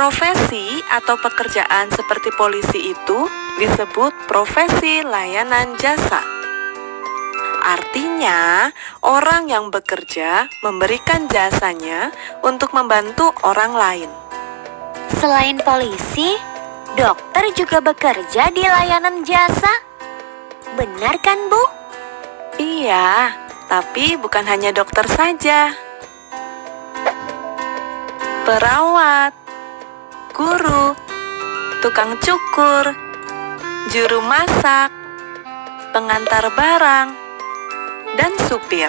Profesi atau pekerjaan seperti polisi itu disebut profesi layanan jasa. Artinya, orang yang bekerja memberikan jasanya untuk membantu orang lain. Selain polisi, dokter juga bekerja di layanan jasa. Benar kan, Bu? Iya, tapi bukan hanya dokter saja. Perawat, guru, tukang cukur, juru masak, pengantar barang, dan supir.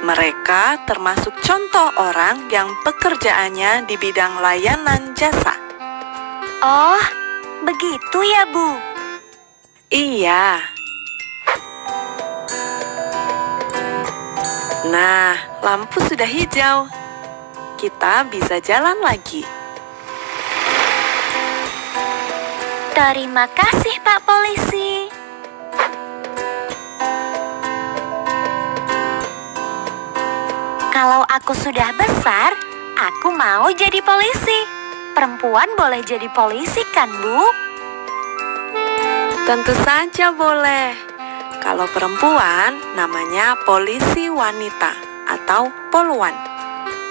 Mereka termasuk contoh orang yang pekerjaannya di bidang layanan jasa. Oh, begitu ya, Bu? Iya. Nah, lampu sudah hijau. Kita bisa jalan lagi. Terima kasih, Pak Polisi. Kalau aku sudah besar, aku mau jadi polisi. Perempuan boleh jadi polisi kan, Bu? Tentu saja boleh. Kalau perempuan, namanya polisi wanita atau polwan.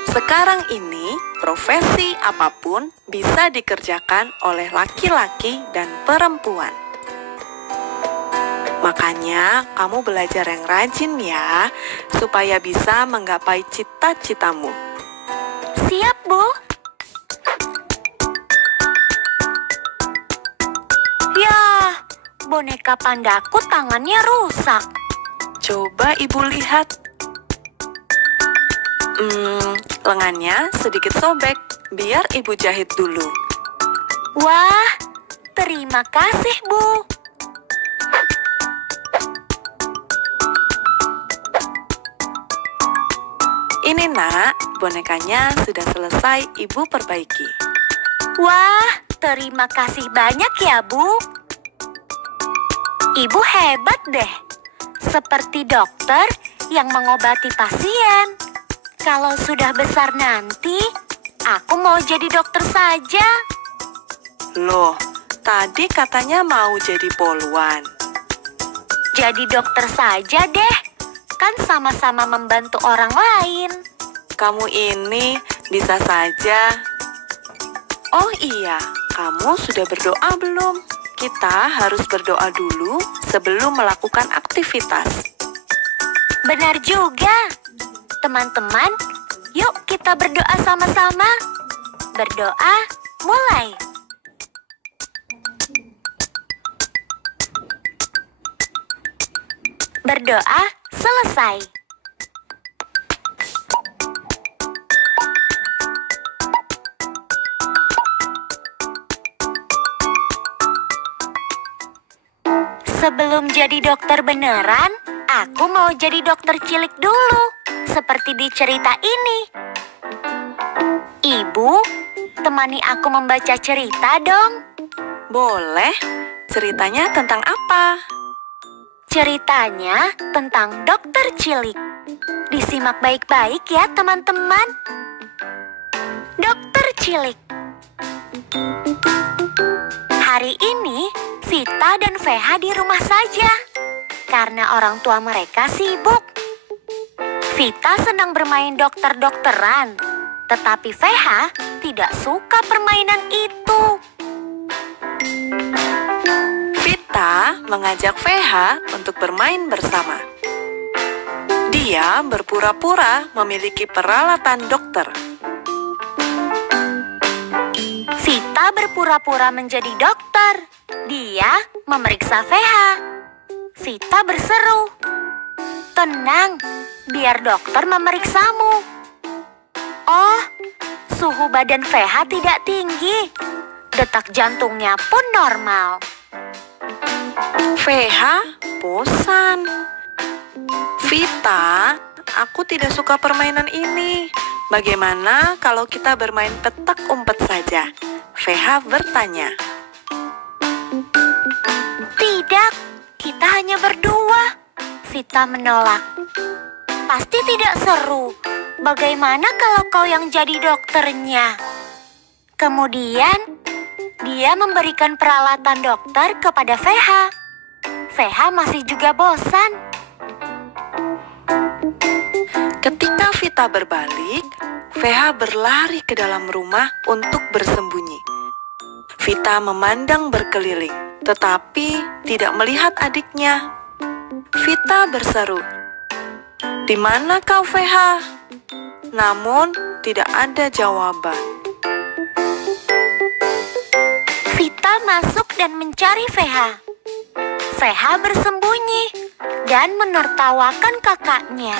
Sekarang ini, profesi apapun bisa dikerjakan oleh laki-laki dan perempuan. Makanya, kamu belajar yang rajin ya, supaya bisa menggapai cita-citamu. Siap, Bu. Yah, boneka pandaku tangannya rusak. Coba ibu lihat. Lengannya sedikit sobek, biar ibu jahit dulu. Wah, terima kasih, Bu. Ini nak, bonekanya sudah selesai ibu perbaiki. Wah, terima kasih banyak ya, Bu. Ibu hebat deh. Seperti dokter yang mengobati pasien. Kalau sudah besar nanti, aku mau jadi dokter saja. Loh, tadi katanya mau jadi polwan. Jadi dokter saja deh. Kan sama-sama membantu orang lain. Kamu ini bisa saja. Oh iya, kamu sudah berdoa belum? Kita harus berdoa dulu sebelum melakukan aktivitas. Benar juga. Teman-teman, yuk kita berdoa sama-sama. Berdoa, mulai. Berdoa, selesai. Sebelum jadi dokter beneran, aku mau jadi dokter cilik dulu. Seperti di cerita ini. Ibu, temani aku membaca cerita dong. Boleh. Ceritanya tentang apa? Ceritanya tentang dokter cilik. Disimak baik-baik ya teman-teman. Dokter cilik. Hari ini, Vita dan Veha di rumah saja. Karena orang tua mereka sibuk. Vita senang bermain dokter-dokteran, tetapi Veha tidak suka permainan itu. Vita mengajak Veha untuk bermain bersama. Dia berpura-pura memiliki peralatan dokter. Vita berpura-pura menjadi dokter. Dia memeriksa Veha. Vita berseru, "Tenang, biar dokter memeriksamu." Oh, suhu badan Veha tidak tinggi. Detak jantungnya pun normal. Veha bosan. Vita, aku tidak suka permainan ini. Bagaimana kalau kita bermain petak umpet saja? Veha bertanya. Tidak, kita hanya berdua. Vita menolak. Pasti tidak seru. Bagaimana kalau kau yang jadi dokternya? Kemudian, dia memberikan peralatan dokter kepada VH. VH masih juga bosan. Ketika Vita berbalik, VH berlari ke dalam rumah untuk bersembunyi. Vita memandang berkeliling, tetapi tidak melihat adiknya. Vita berseru, "Di mana kau, VH?" Namun, tidak ada jawaban. Vita masuk dan mencari VH. VH bersembunyi dan menertawakan kakaknya.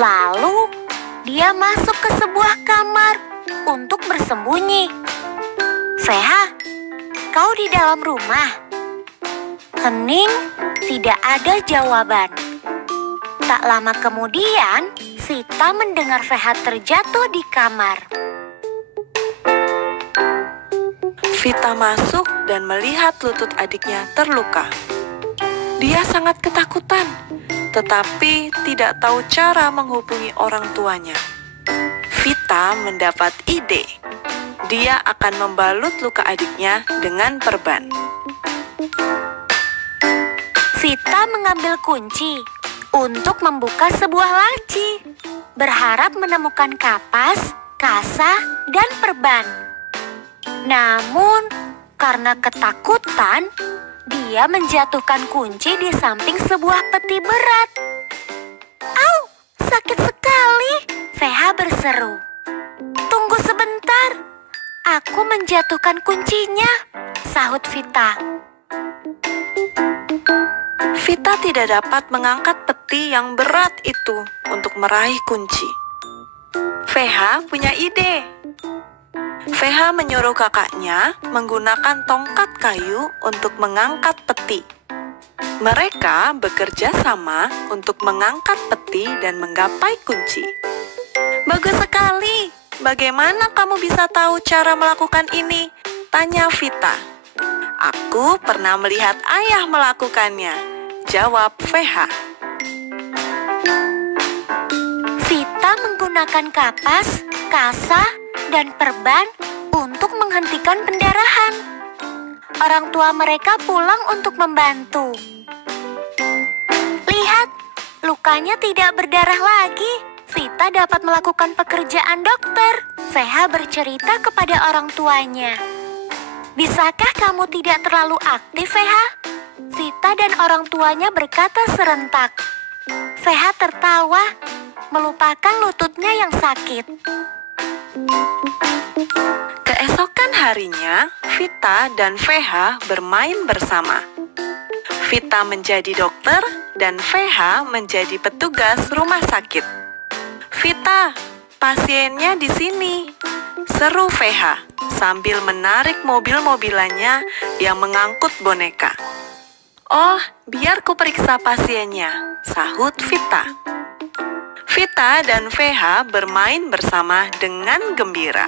Lalu, dia masuk ke sebuah kamar untuk bersembunyi. VH, kau di dalam rumah? Hening, tidak ada jawaban. Tak lama kemudian, Vita mendengar VH terjatuh di kamar. Vita masuk dan melihat lutut adiknya terluka. Dia sangat ketakutan, tetapi tidak tahu cara menghubungi orang tuanya. Vita mendapat ide. Dia akan membalut luka adiknya dengan perban. Vita mengambil kunci untuk membuka sebuah laci, berharap menemukan kapas, kasa, dan perban. Namun, karena ketakutan, dia menjatuhkan kunci di samping sebuah peti berat. "Au, sakit sekali!" VH berseru. "Tunggu sebentar, aku menjatuhkan kuncinya," sahut Vita. Vita tidak dapat mengangkat peti yang berat itu untuk meraih kunci. VH punya ide. VH menyuruh kakaknya menggunakan tongkat kayu untuk mengangkat peti. Mereka bekerja sama untuk mengangkat peti dan menggapai kunci. "Bagus sekali. Bagaimana kamu bisa tahu cara melakukan ini?" tanya Vita. "Aku pernah melihat ayah melakukannya," jawab VH. Vita menggunakan kapas, kasa, dan perban untuk menghentikan pendarahan. Orang tua mereka pulang untuk membantu. "Lihat, lukanya tidak berdarah lagi. Vita dapat melakukan pekerjaan dokter," VH bercerita kepada orang tuanya. "Bisakah kamu tidak terlalu aktif, VH?" Vita dan orang tuanya berkata serentak. VH tertawa, melupakan lututnya yang sakit. Keesokan harinya, Vita dan VH bermain bersama. Vita menjadi dokter dan VH menjadi petugas rumah sakit. "Vita, pasiennya di sini," seru VH sambil menarik mobil-mobilannya yang mengangkut boneka. "Oh, biar ku periksa pasiennya," sahut Vita. Vita dan VH bermain bersama dengan gembira.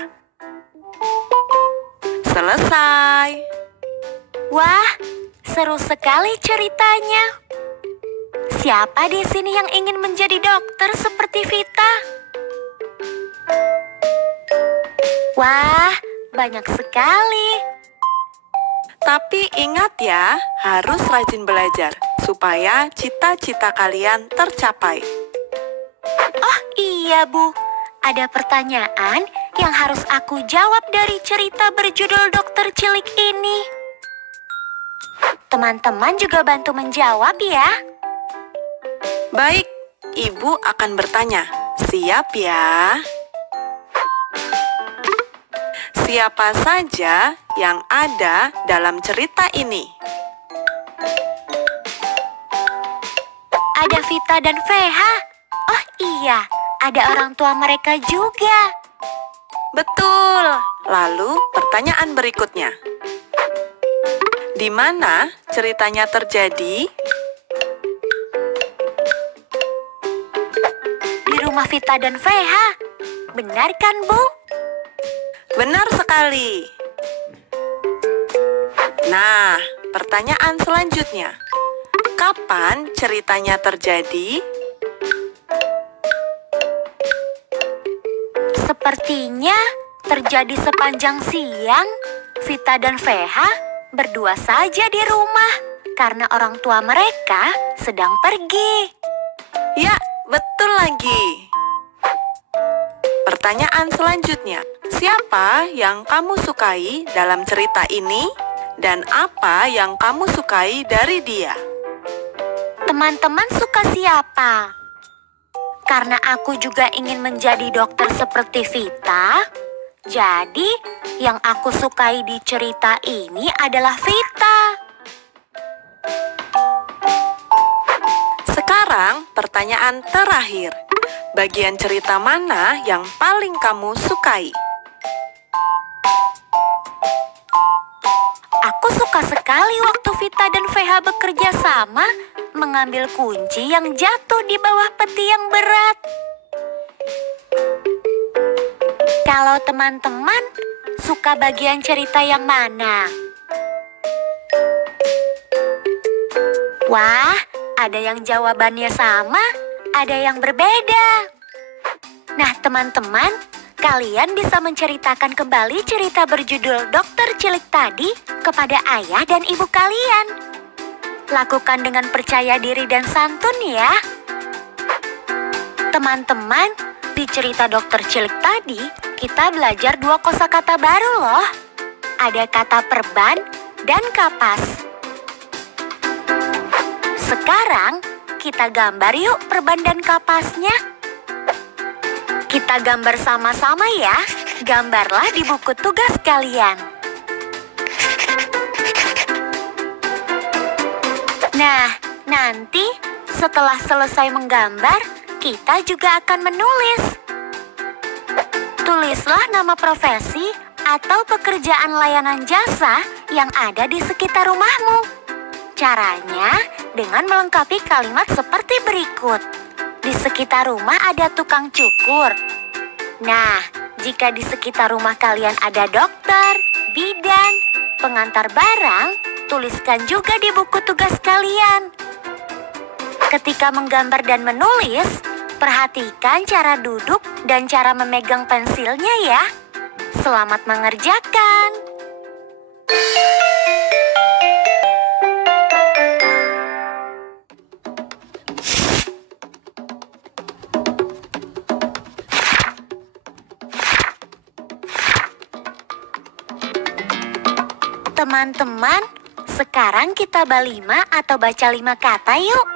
Selesai. Wah, seru sekali ceritanya. Siapa di sini yang ingin menjadi dokter seperti Vita? Wah, banyak sekali. Tapi ingat ya, harus rajin belajar supaya cita-cita kalian tercapai. Oh iya, Bu. Ada pertanyaan yang harus aku jawab dari cerita berjudul Dokter Cilik ini. Teman-teman juga bantu menjawab ya. Baik, Ibu akan bertanya. Siap ya? Siapa saja yang ada dalam cerita ini? Ada Vita dan VH. Oh iya, ada orang tua mereka juga. Betul. Lalu pertanyaan berikutnya. Di mana ceritanya terjadi? Di rumah Vita dan VH. Benar kan, Bu? Benar sekali. Nah, pertanyaan selanjutnya. Kapan ceritanya terjadi? Sepertinya terjadi sepanjang siang. Vita dan Veha berdua saja di rumah karena orang tua mereka sedang pergi. Ya, betul lagi. Pertanyaan selanjutnya, siapa yang kamu sukai dalam cerita ini dan apa yang kamu sukai dari dia? Teman-teman suka siapa? Karena aku juga ingin menjadi dokter seperti Vita, jadi yang aku sukai di cerita ini adalah Vita. Sekarang pertanyaan terakhir. Bagian cerita mana yang paling kamu sukai? Aku suka sekali waktu Vita dan Veha bekerja sama mengambil kunci yang jatuh di bawah peti yang berat. Kalau teman-teman suka bagian cerita yang mana? Wah, ada yang jawabannya sama, ada yang berbeda. Nah, teman-teman, kalian bisa menceritakan kembali cerita berjudul Dokter Cilik tadi kepada ayah dan ibu kalian. Lakukan dengan percaya diri dan santun ya. Teman-teman, di cerita Dokter Cilik tadi, kita belajar 2 kosakata baru loh. Ada kata perban dan kapas. Sekarang, kita gambar yuk perban dan kapasnya. Kita gambar sama-sama ya. Gambarlah di buku tugas kalian. Nah, nanti setelah selesai menggambar, kita juga akan menulis. Tulislah nama profesi atau pekerjaan layanan jasa yang ada di sekitar rumahmu. Caranya dengan melengkapi kalimat seperti berikut. Di sekitar rumah ada tukang cukur. Nah, jika di sekitar rumah kalian ada dokter, bidan, pengantar barang, tuliskan juga di buku tugas kalian. Ketika menggambar dan menulis, perhatikan cara duduk dan cara memegang pensilnya ya. Selamat mengerjakan. Teman-teman, sekarang kita balima atau baca 5 kata yuk.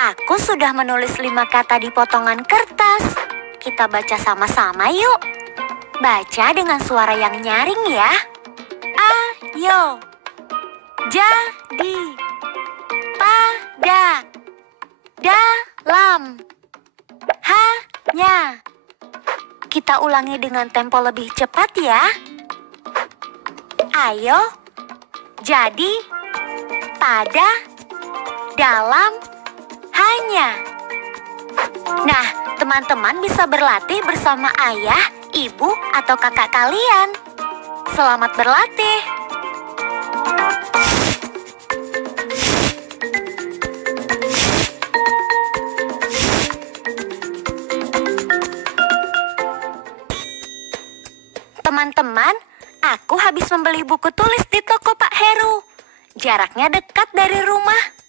Aku sudah menulis 5 kata di potongan kertas. Kita baca sama-sama yuk. Baca dengan suara yang nyaring ya. Ayo. Jadi. Pada. Dalam. Hanya. Kita ulangi dengan tempo lebih cepat ya. Ayo. Jadi. Pada. Dalam. Hanya. Nah, teman-teman bisa berlatih bersama ayah, ibu, atau kakak kalian. Selamat berlatih. Teman-teman, aku habis membeli buku tulis di toko Pak Heru. Jaraknya dekat dari rumah.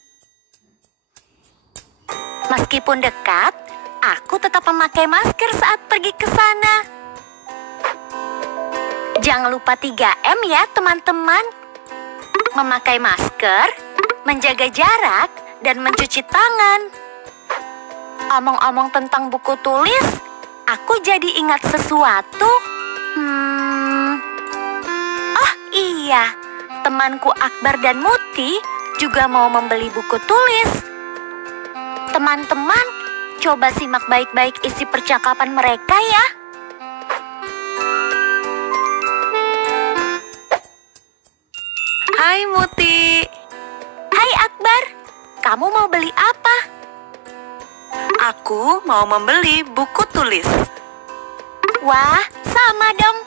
Meskipun dekat, aku tetap memakai masker saat pergi ke sana. Jangan lupa 3M ya teman-teman. Memakai masker, menjaga jarak, dan mencuci tangan. Omong-omong tentang buku tulis, aku jadi ingat sesuatu. Oh iya, temanku Akbar dan Muti juga mau membeli buku tulis. Teman-teman, coba simak baik-baik isi percakapan mereka ya. Hai Muti. Hai Akbar, kamu mau beli apa? Aku mau membeli buku tulis. Wah, sama dong.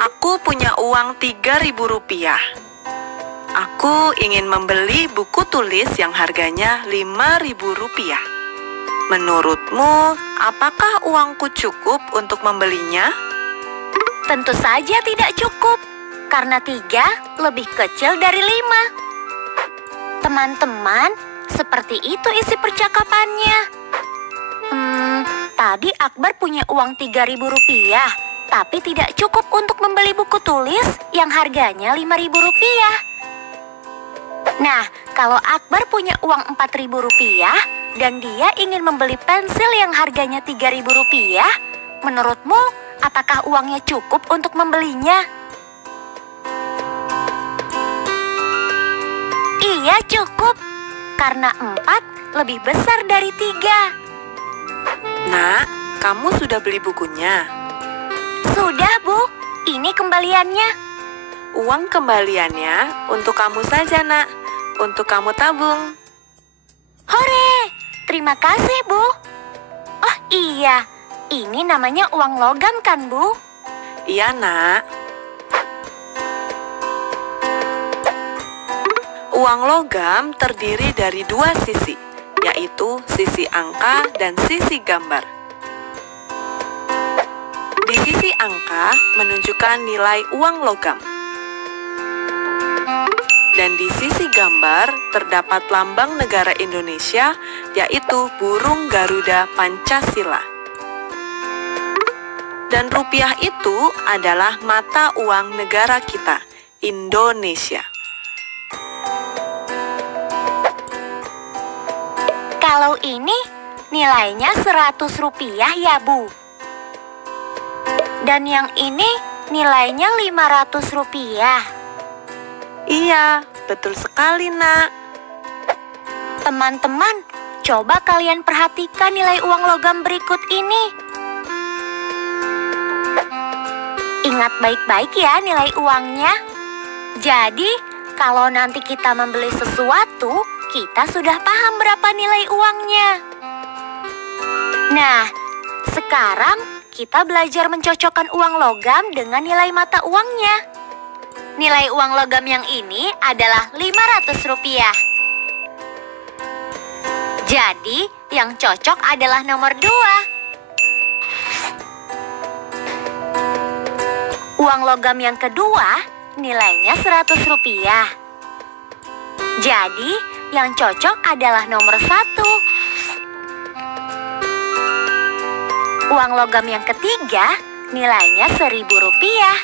Aku punya uang Rp3.000. Aku ingin membeli buku tulis yang harganya Rp5.000. Menurutmu, apakah uangku cukup untuk membelinya? Tentu saja tidak cukup, karena 3 lebih kecil dari 5. Teman-teman, seperti itu isi percakapannya. Tadi Akbar punya uang 3.000 rupiah, tapi tidak cukup untuk membeli buku tulis yang harganya 5.000 rupiah. Nah, kalau Akbar punya uang 4.000 rupiah dan dia ingin membeli pensil yang harganya 3.000 rupiah, menurutmu apakah uangnya cukup untuk membelinya? Iya, cukup. Karena 4 lebih besar dari 3. Nak, kamu sudah beli bukunya? Sudah, Bu. Ini kembaliannya. Uang kembaliannya untuk kamu saja, Nak. Untuk kamu tabung. Hore! Terima kasih, Bu. Oh iya, ini namanya uang logam kan, Bu? Iya, Nak. Uang logam terdiri dari 2 sisi, yaitu sisi angka dan sisi gambar. Di sisi angka menunjukkan nilai uang logam. Dan di sisi gambar terdapat lambang negara Indonesia, yaitu burung Garuda Pancasila. Dan rupiah itu adalah mata uang negara kita, Indonesia. Kalau ini nilainya 100 rupiah ya, Bu. Dan yang ini nilainya 500 rupiah. Iya, betul sekali, Nak. Teman-teman, coba kalian perhatikan nilai uang logam berikut ini. Ingat baik-baik ya nilai uangnya. Jadi, kalau nanti kita membeli sesuatu, kita sudah paham berapa nilai uangnya. Nah, sekarang kita belajar mencocokkan uang logam dengan nilai mata uangnya. Nilai uang logam yang ini adalah 500 rupiah. Jadi, yang cocok adalah nomor 2. Uang logam yang kedua nilainya 100 rupiah. Jadi, yang cocok adalah nomor 1. Uang logam yang ketiga nilainya 1.000 rupiah.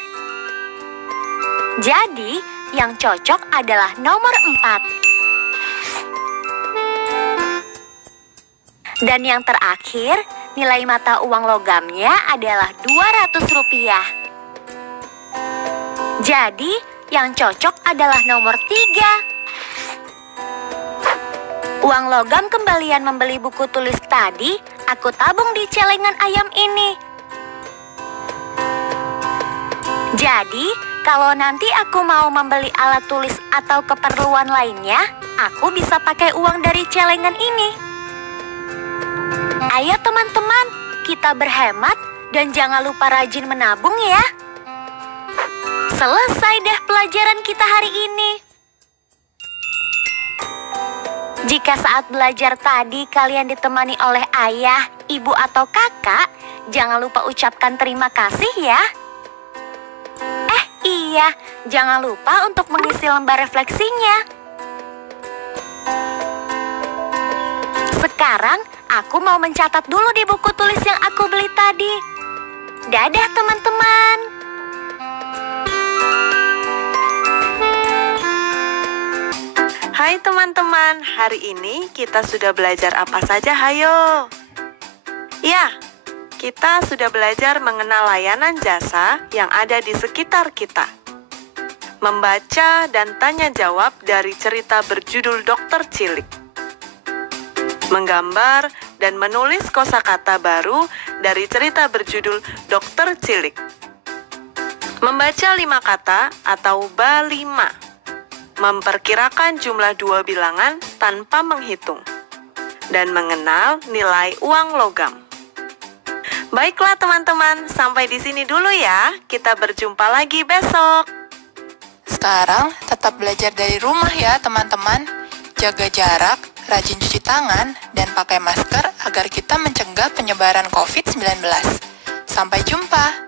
Jadi, yang cocok adalah nomor 4. Dan yang terakhir, nilai mata uang logamnya adalah 200 rupiah. Jadi, yang cocok adalah nomor 3. Uang logam kembalian membeli buku tulis tadi, aku tabung di celengan ayam ini. Jadi, kalau nanti aku mau membeli alat tulis atau keperluan lainnya, aku bisa pakai uang dari celengan ini. Ayo teman-teman, kita berhemat dan jangan lupa rajin menabung ya. Selesai deh pelajaran kita hari ini. Jika saat belajar tadi kalian ditemani oleh ayah, ibu atau kakak, jangan lupa ucapkan terima kasih ya. Iya, jangan lupa untuk mengisi lembar refleksinya. Sekarang, aku mau mencatat dulu di buku tulis yang aku beli tadi. Dadah teman-teman. Hai teman-teman, hari ini kita sudah belajar apa saja, hayo? Ya, kita sudah belajar mengenal layanan jasa yang ada di sekitar kita. Membaca dan tanya jawab dari cerita berjudul Dokter Cilik. Menggambar dan menulis kosakata baru dari cerita berjudul Dokter Cilik. Membaca 5 kata atau ba5. Memperkirakan jumlah 2 bilangan tanpa menghitung. Dan mengenal nilai uang logam. Baiklah teman-teman, sampai di sini dulu ya. Kita berjumpa lagi besok. Sekarang tetap belajar dari rumah ya teman-teman. Jaga jarak, rajin cuci tangan, dan pakai masker agar kita mencegah penyebaran COVID-19. Sampai jumpa.